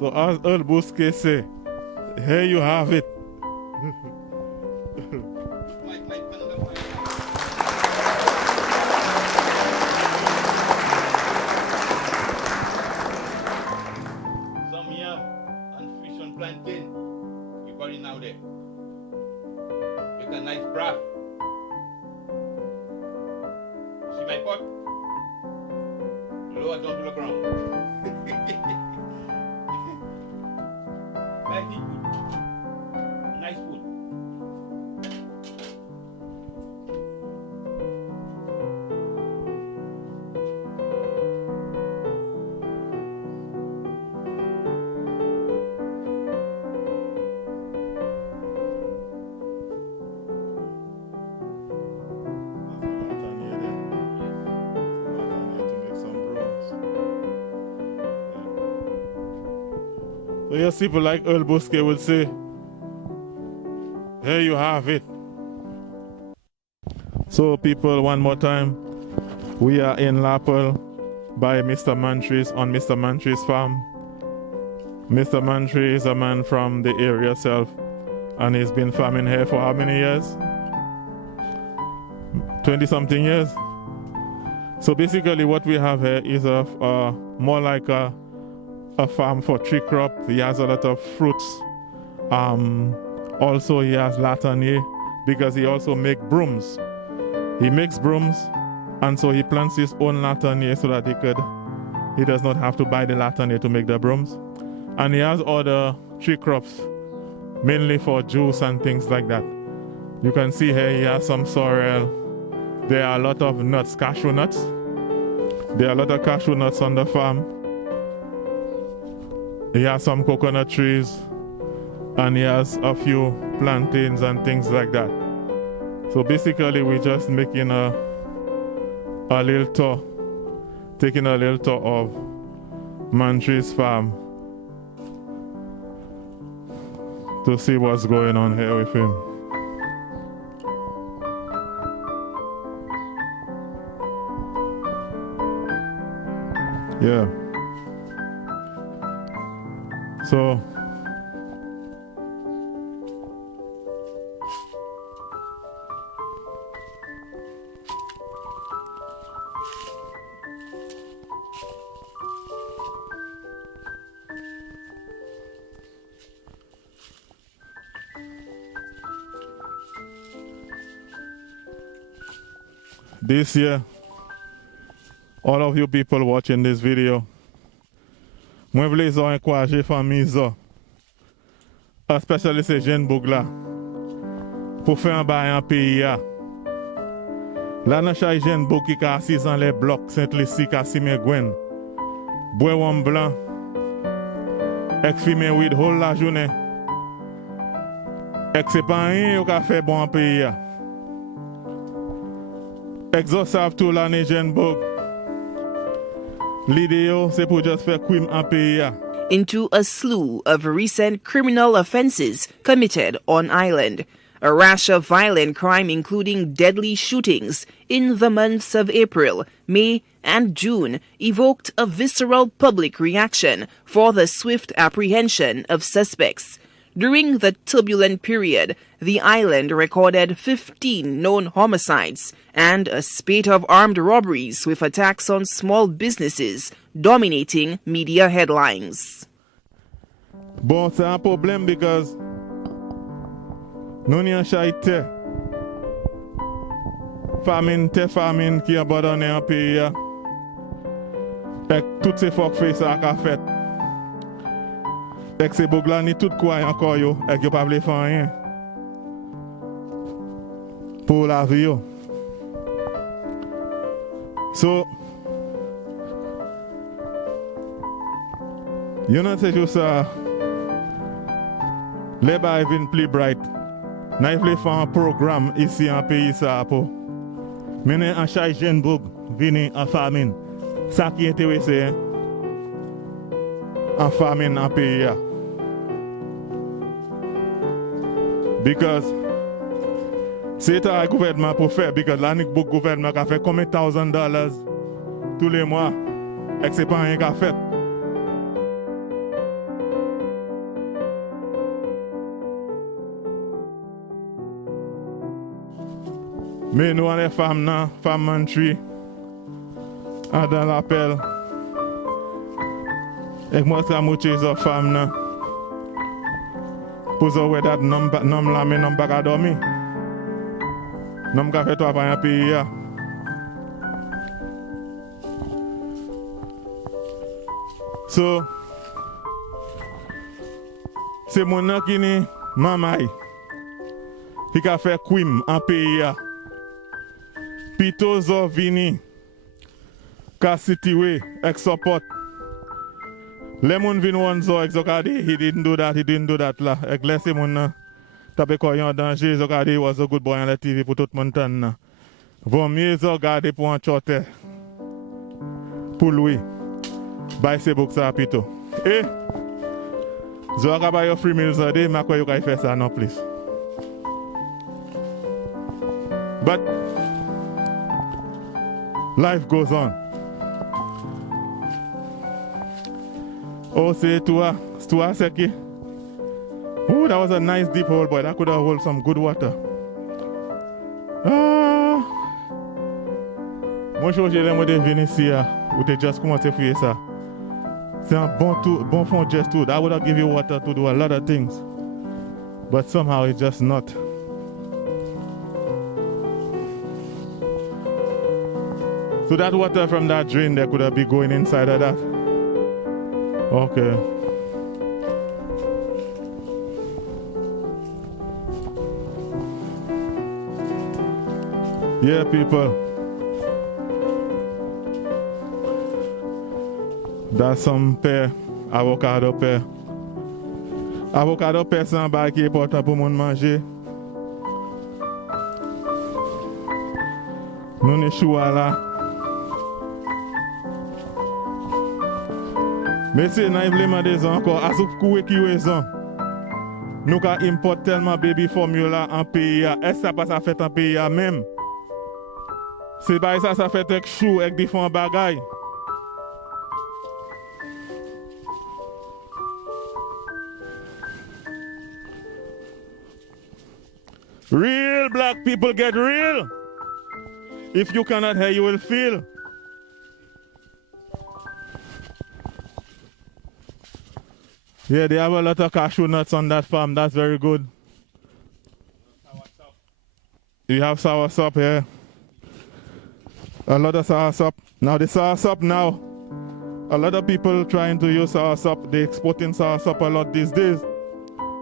So as Earl Bousquet say, here you have it. Some yam and fish and plantain. We got it now there. Make a nice broth. See my pot? Lower down to the ground. Nice food. Nice food. So yes, people like Earl Bousquet will say, here you have it. So people, one more time, we are in Lapel by Mr. Mantree'S on Mr. Mantree'S farm. Mr. Mantree'S is a man from the area itself, and he's been farming here for how many years? 20-something years. So basically what we have here is a more like a farm for tree crop. He has a lot of fruits. Also he has latanier because he also makes brooms. He makes brooms, and so he plants his own latanier so that he does not have to buy the latanier to make the brooms. And he has other tree crops, mainly for juice and things like that. You can see here he has some sorrel. There are a lot of nuts, cashew nuts. There are a lot of cashew nuts on the farm. He has some coconut trees, and he has a few plantains and things like that. So basically we're just making a little tour, taking a little tour of Mantree'S farm to see what's going on here with him. Yeah. So this year, all of you people watching this video, moi vle zo encourager famille zo, especially ces jeunes boug là, pour faire un bail en pays ya. Là nan chay jeune boug qui ka assis dans les blocs Saint-Lucie, Casimir Gwen, bois wam blanc, ek fume weed whole la journée, ek se pa rien yo ka fait bon en pays ya. Ek zo sav tout l'année jeune boug. L'idée c'est pour just faire crime en pays ya. Into a slew of recent criminal offenses committed on island. A rash of violent crime including deadly shootings in the months of April, May, and June evoked a visceral public reaction for the swift apprehension of suspects. During the turbulent period, the island recorded 15 known homicides and a spate of armed robberies with attacks on small businesses dominating media headlines. Bon, c'est un problème because nous n'y en chaite. Famine qui abandonne un pays. Et toutes ces folk fait ça qu'a fait. Et ces bougla ni tout quoi encore yo. Et yo pas vle faire rien. Pour la vie yo. So, you know c'est juste ça. Les bails viennent plus bright. Nous voulons faire un programme ici en pays ça pour mener en chaque jeune boug venir en famine. Ça qui est intéressant en famine en pays. Because c'est un gouvernement pour faire, because là, le gouvernement a fait combien de $1,000 tous les mois et c'est pas rien qu'a fait. Mais nous, les femmes, femmes Mantree'S, dans l'appel. Et moi, ça m'a tué les femmes. Pour ça, ouais, dat nom là, mais nom pas dormir. Nom qu'a fait toi par un pays. So, c'est mon nom qui est maman. Qui a fait quim en pays. Pito zo vini. Ka sitiwe, ek support. Lemon vin one zo, ek zokadi, he didn't do that la. Ek lesi moun tape ko yon danger, zokadi was a good boy on the TV pour tout moun tan na. Vomye zo gade pour un chote. Pour lui. Bay se book sa pito. Eh? Zo akaba yo free meals a day, makwa yo kay fe sa no please. But life goes on. Oh, say to Seki. Oh, that was a nice deep hole, boy. That could have hold some good water. Ah. Moi, je vais venir ici, ou te just commencer à faire ça. C'est un bon fond just too. That would have given you water to do a lot of things. But somehow it's just not. So that water from that drain there could have been going inside of that. Okay. Yeah, people. That's some pear, avocado pear. Avocado pear c'est un bail qui est important pour moun manger. Nous ne choua là. Mais c'est naïvement des encore, à ce coup qui raison. Nous avons importé tellement baby formula en pays. Est-ce que ça passe à faire en pays même? C'est pas ça, ça fait avec chou, avec différents bagailles. Real black people get real. If you cannot hear, you will feel. Yeah, they have a lot of cashew nuts on that farm. That's very good. You have soursop here. A lot of soursop. Now the soursop now, a lot of people trying to use soursop. They're exporting soursop a lot these days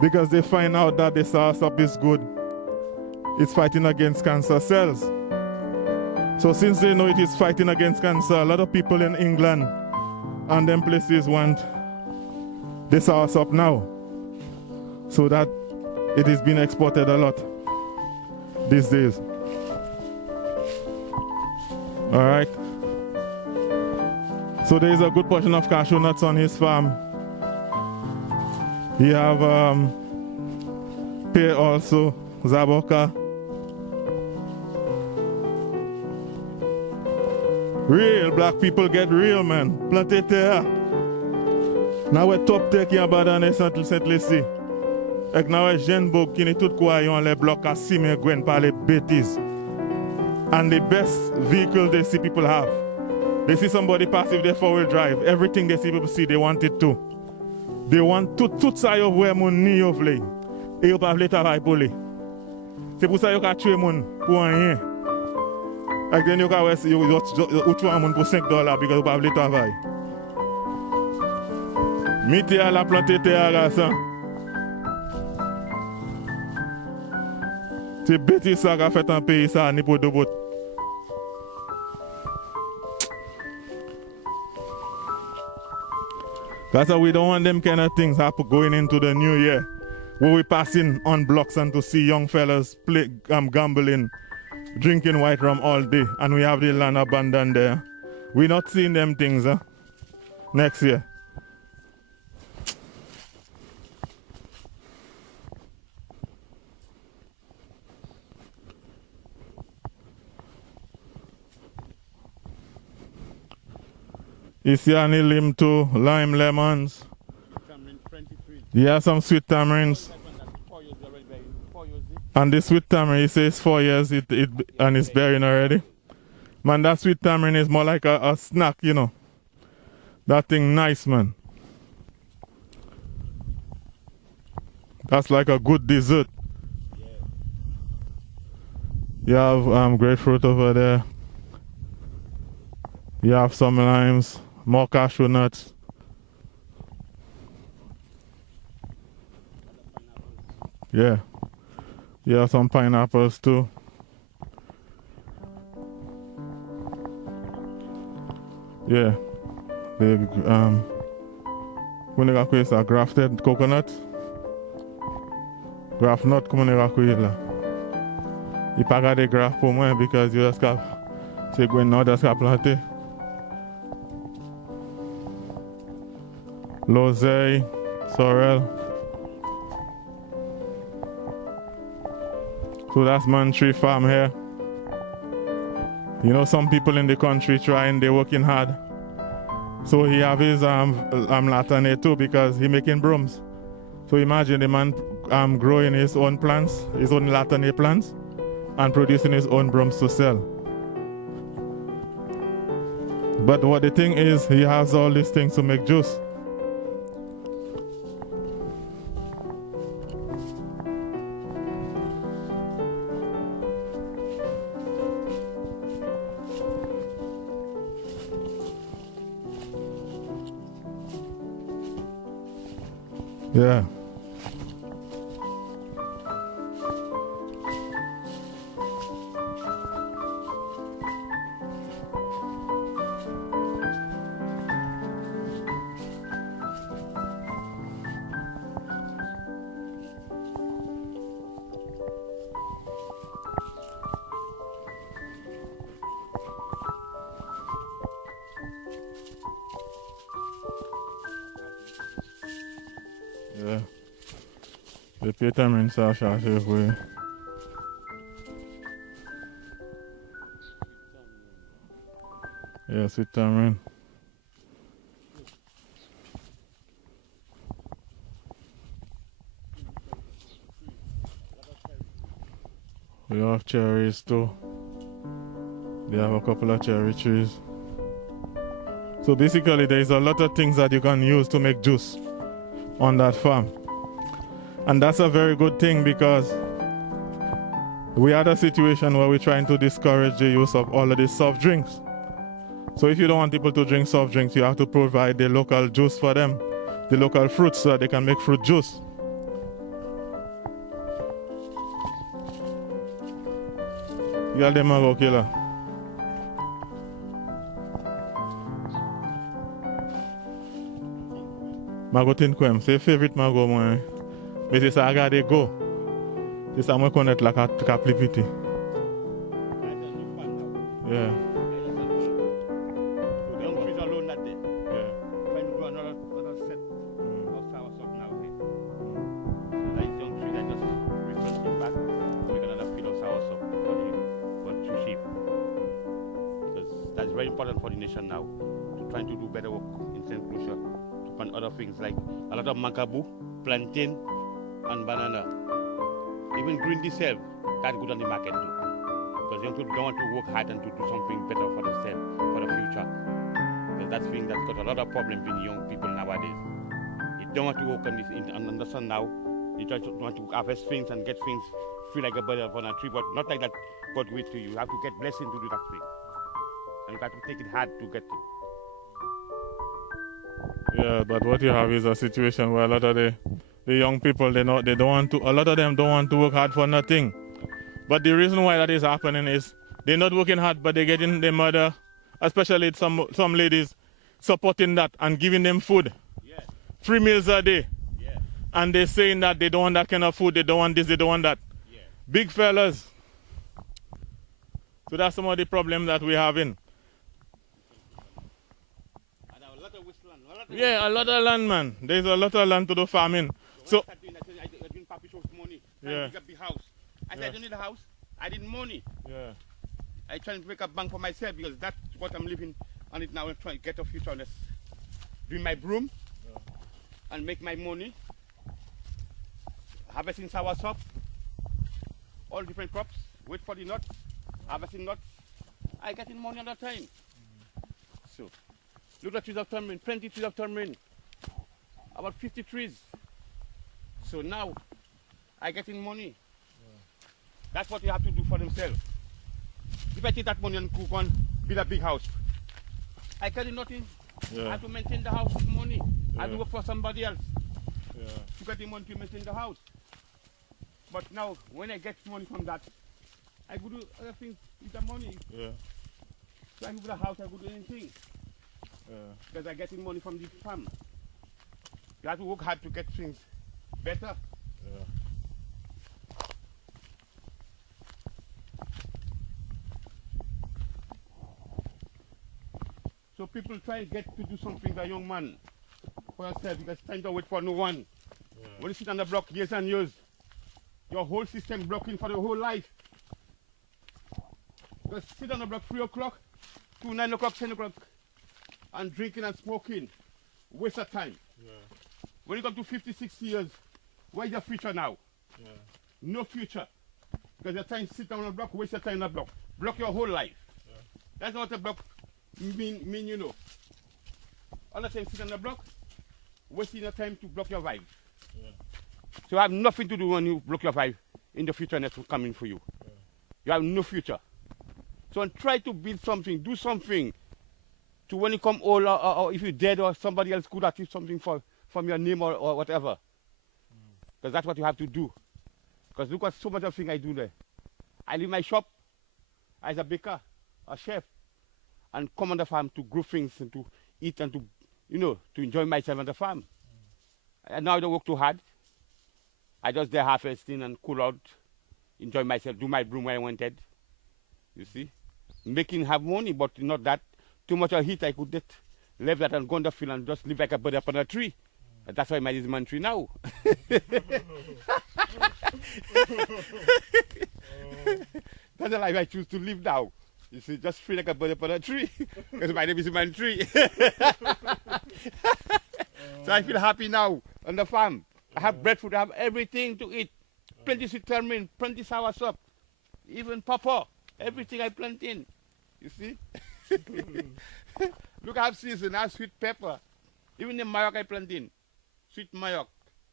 because they find out that the soursop is good. It's fighting against cancer cells. So since they know it is fighting against cancer, a lot of people in England and them places want the soursop now, so that it is being exported a lot these days. All right. So there is a good portion of cashew nuts on his farm. He have pear also, zaboka. Real black people get real, man. Planté terre. Now we're top tech qui abandonné Saint-Lucie. Et now we're jeune bob qui n'est tout quoi yon les blocs à 6 000 gwen par les bêtises. And the best vehicle they see people have. They see somebody pass if they 4-wheel drive. Everything they see people see, they want it too. They want tout ça yo vwe moun ni yo vle. Et yo pa vle travail pour li. C'est pour ça yo ka tue moun pour rien. Et then yo ka wè yo tue moun pour $5 because yo pa vle travail. Miti à la planté terre à ça. C'est bêtise ça qu'a fait un pays ça ni pour de bout. That's why we don't want them kind of things happen going into the new year. Where we passing on blocks and to see young fellas play gambling, drinking white rum all day, and we have the land abandoned there. We're not seeing them things next year. Isiani lim to lime lemons. Yeah, some sweet tamarinds. And this sweet tamarind, he says 4 years and it's bearing already. Man, that sweet tamarind is more like a snack, you know. That thing nice, man. That's like a good dessert. You have grapefruit over there. You have some limes, more cashew nuts. Yeah. You have some pineapples too. Yeah. When you got a grafted coconut, graft nut comme on a là. Il pas garder graft pour moi because you just got c'est going now just got planter. L'oseille, sorrel. So that's Mantree'S farm here. You know, some people in the country trying, they're working hard. So he have his latane too because he making brooms. So imagine the man growing his own plants, his own latane plants, and producing his own brooms to sell. But what the thing is, he has all these things to make juice. Yeah. Yeah. The vitamins are charged with. Yeah, sweet tamarind. We have cherries too. They have a couple of cherry trees. So basically there's a lot of things that you can use to make juice on that farm. And that's a very good thing because we had a situation where we're trying to discourage the use of all of these soft drinks. So if you don't want people to drink soft drinks, you have to provide the local juice for them, the local fruits, so that they can make fruit juice. Yeah, them are okay lah. Mago tin kwem, c'est favorite mago moi. Mais c'est ça à garder go. C'est ça moi connaître la capacité. Yeah. That's very important for the nation now, to trying to do better work in St. Lucia, to plant other things like a lot of macabu, plantain, and banana. Even green tea self, that's good on the market too. Because young people don't want to work hard and to do something better for themselves, for the future. Because that's thing that's got a lot of problems in young people nowadays. They don't want to work on the sun now. They try to want to harvest things and get things, feel like a bird upon a tree, but not like that God gives to you. You have to get blessing to do that thing. And you got to take it hard to get it. Yeah, but what you have is a situation where a lot of the young people, a lot of them don't want to work hard for nothing. But the reason why that is happening is they're not working hard, but they're getting their mother, especially some ladies, supporting that and giving them food. Yeah. 3 meals a day. Yeah. And they're saying that they don't want that kind of food, they don't want this, they don't want that. Yeah. Big fellas. So that's some of the problem that we're having. Yeah, a lot of land, man. There's a lot of land to do farming. So I doing papi shows money. Yeah. To get the house. I said I don't need a house. I need money. yeah, I trying to make a bank for myself because that's what I'm living on it now. I'm trying to get a future on this. Doing my broom and make my money. Harvesting soursop. all different crops, wait for the nuts, harvesting nuts. I getting money all the time. So, look at trees of tamarind, plenty trees of tamarind. About 50 trees. So now, I getting money. That's what you have to do for themselves. If I take that money and cook on, build a big house, I can do nothing. I have to maintain the house with money. I have to work for somebody else to get the money to maintain the house. But now, when I get money from that, I go do other things with the money. So I go to the house, I go do anything. Because I getting money from the farm. You have to work hard to get things better. So people try to get to do something, the young man, for yourself, because time to wait for no one. When you sit on the block years and years, your whole system blocking for your whole life. Because sit on the block 3 o'clock to 9 o'clock, 10 o'clock, and drinking and smoking, waste of time. When you come to 50, 60 years, where's your future now? No future. Because you're trying to sit down on the block, waste your time on the block. Block your whole life. That's not what a block mean, you know. All the time sit on the block, wasting your time to block your vibe. So you have nothing to do when you block your vibe in the future that's coming for you. You have no future. So try to build something, do something to when you come old or if you're dead or somebody else could achieve something from your name or whatever. Because that's what you have to do. Because look at so much of things I do there. I leave my shop as a baker, a chef, and come on the farm to grow things and to eat and to, you know, to enjoy myself on the farm. And now I don't work too hard. I just there harvesting and cool out, enjoy myself, do my broom when I wanted. You see? Making have money, but not that. Too much of heat, I could just leave that and go on the field and just live like a bird up on a tree. And that's why my name is Mantree'S now. That's the life I choose to live now. You see, just free like a bird up on a tree. Because my name is Mantree'S. So I feel happy now on the farm. I have breadfruit, I have everything to eat. Plenty sweet tamarind, plenty sour sop, even pawpaw. Everything I plant in. You see? Look, I have season, I have sweet pepper. Even the mayoc I plant in. Sweet mayoc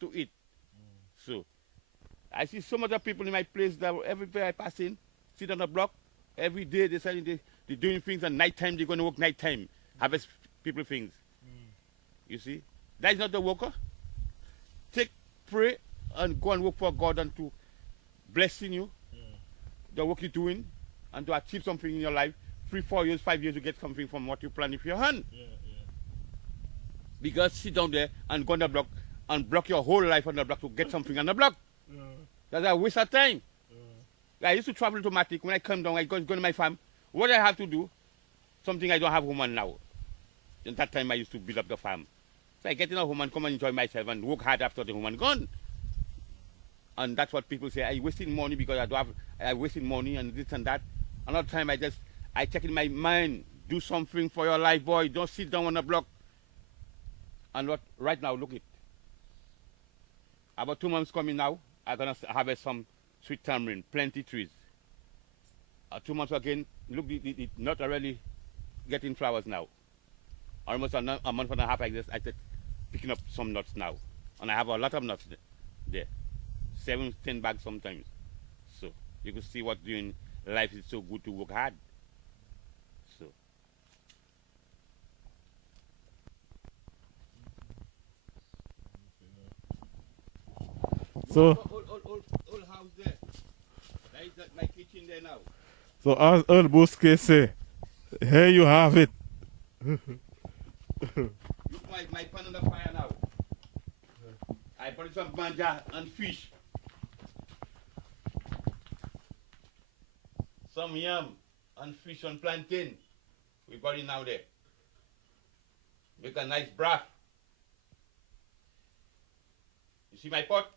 to eat. So, I see so much of people in my place that everywhere I pass in, sit on the block, every day they're doing things, and nighttime they're going to work nighttime, harvest people things. You see? That is not the worker. Take, pray, and go and work for God and to blessing you, the work you're doing, and to achieve something in your life. 3, 4 years, 5 years, you get something from what you plan with your hand. Because sit down there and go on the block and block your whole life on the block to get something on the block. That's a waste of time. I used to travel to Matic. When I come down, I go to my farm. What I have to do, something I don't have woman now. At that time, I used to build up the farm. So I get in a woman, come and enjoy myself and work hard after the woman gone. And that's what people say, I'm wasting money because I'm wasting money and this and that. Another time I check in my mind, do something for your life, boy. Don't sit down on the block. And what, right now, look it. About 2 months coming now, I'm going to harvest some sweet tamarind, plenty trees. 2 months again, look, it not already getting flowers now. Almost a month and a half like this, I said, picking up some nuts now. And I have a lot of nuts there. 7, 10 bags sometimes. So you can see what doing life is so good to work hard. So old house there. That is my kitchen there now. So as Earl Bousquet say, here you have it. Look my pan on the fire now. I put some banja and fish. Some yam and fish and plantain. We got it now there. Make a nice broth. You see my pot?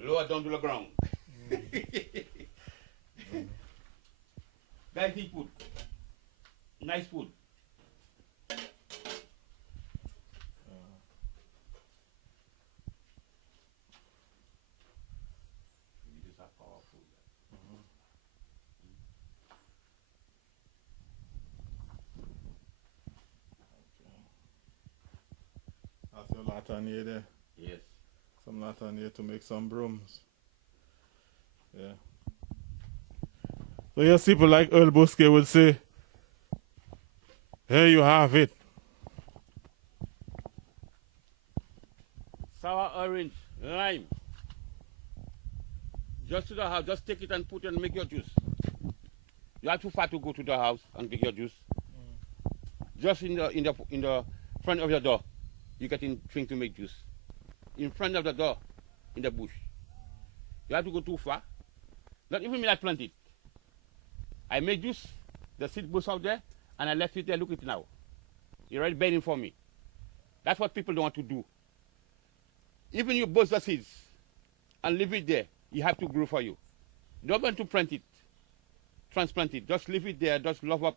Lower down to the ground. Guys eat food. Nice food. latanier there. Yes. Some latanier to make some brooms. Yeah. So yes, people like Earl Bosque would say, here you have it. Sour orange, lime. Just to the house, just take it and put it and make your juice. You are too far to go to the house and make your juice. Just in the front of your door, you get in thing to make juice. In front of the door, in the bush. You have to go too far. Not even me, I plant it. I made juice, the seed bush out there, and I left it there. Look at it now. It's already burning for me. That's what people don't want to do. Even you bust the seeds and leave it there, you have to grow for you. Don't want to plant it, transplant it. Just leave it there, just love up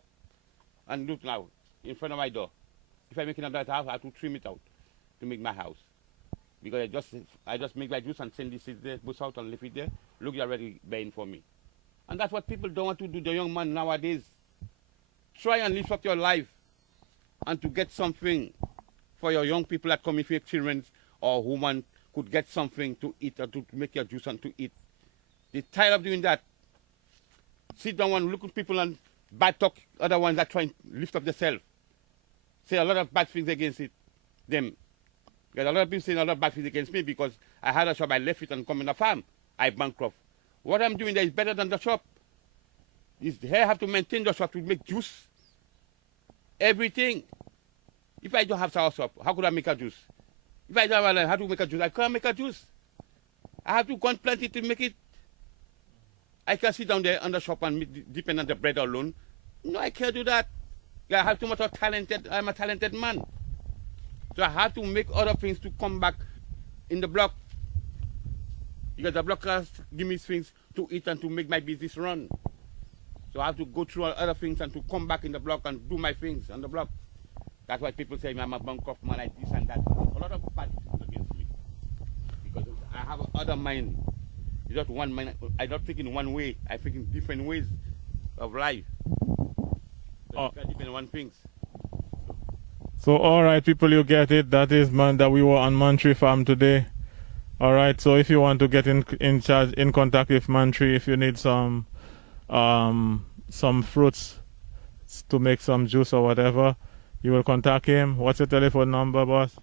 and look now in front of my door. If I make it another house, I have to trim it out to make my house. Because I just make my juice and send the seeds there, bust out and leave it there. Look, you're already burning for me. And that's what people don't want to do, the young man nowadays. Try and lift up your life and to get something for your young people that come if your children or woman could get something to eat or to make your juice and to eat. They're tired of doing that. Sit down and look at people and bad talk other ones that try and lift up themselves. Say a lot of bad things against them. Because a lot of people saying a lot of bad things against me because I had a shop, I left it and come in the farm. I bankrupt. What I'm doing there is better than the shop. I have to maintain the shop to make juice. Everything. If I don't have sour shop, how could I make a juice? If I don't have how to make a juice, I can't make a juice. I have to go and plant it to make it. I can sit down there on the shop and depend on the bread alone. No, I can't do that. I have too much of talented. I'm a talented man. So I have to make other things to come back in the block. Because the blockers give me things to eat and to make my business run. So I have to go through other things and to come back in the block and do my things on the block. That's why people say I'm a bankrupt man, like this and that. A lot of bad things against me. Because I have other mind. It's not one mind. I don't think in one way. I think in different ways of life. So you can depend on one things. So all right, people, you get it. That is man that we were on Mantree'S farm today. All right. So if you want to get in contact with Mantree'S, if you need some fruits to make some juice or whatever, you will contact him. What's your telephone number, boss?